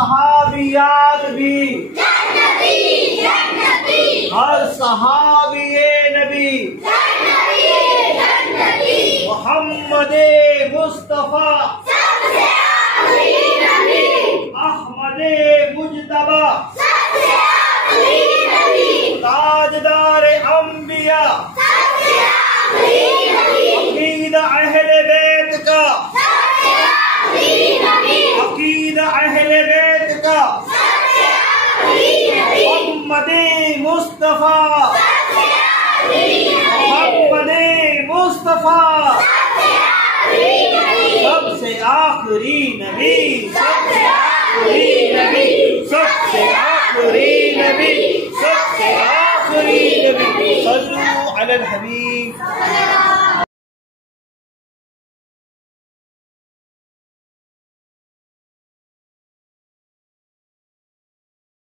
सहाबियात भी हर सहाबिये नबी मोहम्मद मुस्तफा अहमद मुजतबा ताजदार अंबिया अकीदा अहले बैत का अकीदा अहले बैत का मोहम्मद मुस्तफा मोहम्मद मुस्तफा सबसे आखिरी नबी सबसे आखिरी नबी सबसे आखिरी नबी सबसे आखिरी नबी सल्लु अलल हबीब।